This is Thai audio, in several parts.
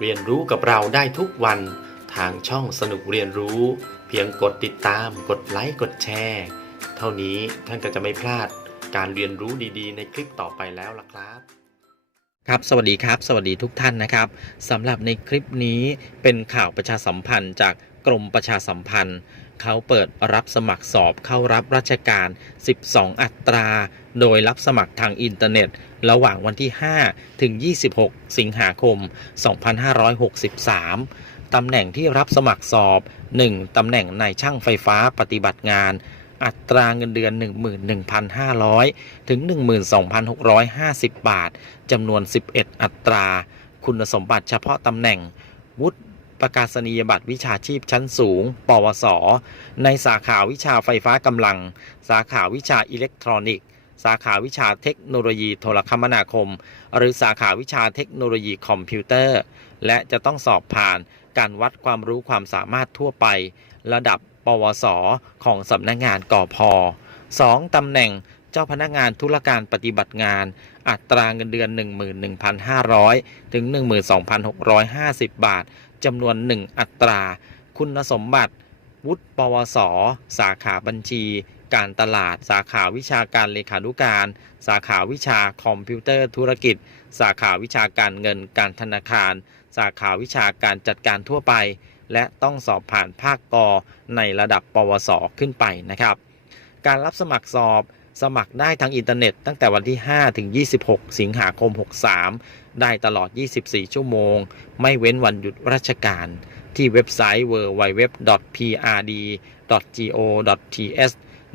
เรียนรู้กับเราได้ทุกวันทางช่องสนุกเรียนรู้ เพียงกดติดตาม กดไลค์กดแชร์ เท่านี้ท่านก็จะไม่พลาดการเรียนรู้ดีๆ ในคลิปต่อไปแล้วล่ะครับครับสวัสดีครับ สวัสดีทุกท่านนะครับสำหรับในคลิปนี้เป็นข่าวประชาสัมพันธ์จาก กรมประชาสัมพันธ์ เขาเปิดรับสมัครสอบเข้ารับราชการ 12 อัตรา โดยรับสมัครทางอินเทอร์เน็ต ระหว่างวันที่ 5 ถึง 26 สิงหาคม 2563 ตำแหน่งที่รับสมัครสอบ 1. ตำแหน่งนายช่างไฟฟ้าปฏิบัติงานอัตราเงินเดือน 11,500 ถึง 12,650 บาท จำนวน 11 อัตรา คุณสมบัติเฉพาะตำแหน่ง วุฒิ ประกาศนียบัตรวิชาชีพชั้นสูง ปวส ในสาขาวิชาไฟฟ้ากำลัง สาขาวิชาอิเล็กทรอนิกส์ สาขาวิชาเทคโนโลยีโทรคมนาคม หรือสาขาวิชาเทคโนโลยีคอมพิวเตอร์ และจะต้องสอบผ่านการวัดความรู้ความสามารถทั่วไป ระดับ ปวส ของสำนักงานกอพอ 2. ตำแหน่ง เจ้าพนักงานธุรการปฏิบัติงาน อัตราเงินเดือน 11,500 ถึง 12,650 บาทจำนวน 1 อัตรา คุณสมบัติ วุฒิปวส สาขาบัญชี การตลาด สาขาวิชาการเลขานุการ สาขาวิชาคอมพิวเตอร์ธุรกิจ สาขาวิชาการเงินการธนาคาร สาขาวิชาการจัดการทั่วไป และต้องสอบผ่านภาคกอในระดับปวส ขึ้นไปนะครับ การรับสมัครสอบ สมัครได้ทางอินเทอร์เน็ต ตั้งแต่วันที่ 5 ถึง 26 สิงหาคม 63 ได้ตลอด 24 ชั่วโมง ไม่เว้นวันหยุดราชการ ที่เว็บไซต์ www.prd.go.th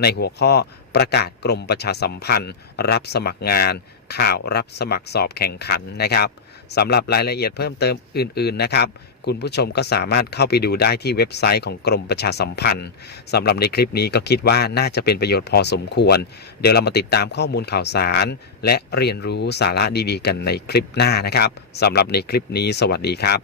ในหัวข้อประกาศกรมประชาสัมพันธ์ รับสมัครงาน ข่าวรับสมัครสอบแข่งขันนะครับ สำหรับรายละเอียดเพิ่มเติมอื่น ๆ นะครับ คุณผู้ชมก็สามารถเข้าไปดูได้ที่เว็บไซต์ของกรมประชาสัมพันธ์สำหรับในคลิปนี้ก็คิดว่าน่าจะเป็นประโยชน์พอสมควร เดี๋ยวเรามาติดตามข้อมูลข่าวสาร และเรียนรู้สาระดีๆ กันในคลิปหน้านะครับสำหรับในคลิปนี้ สวัสดีครับ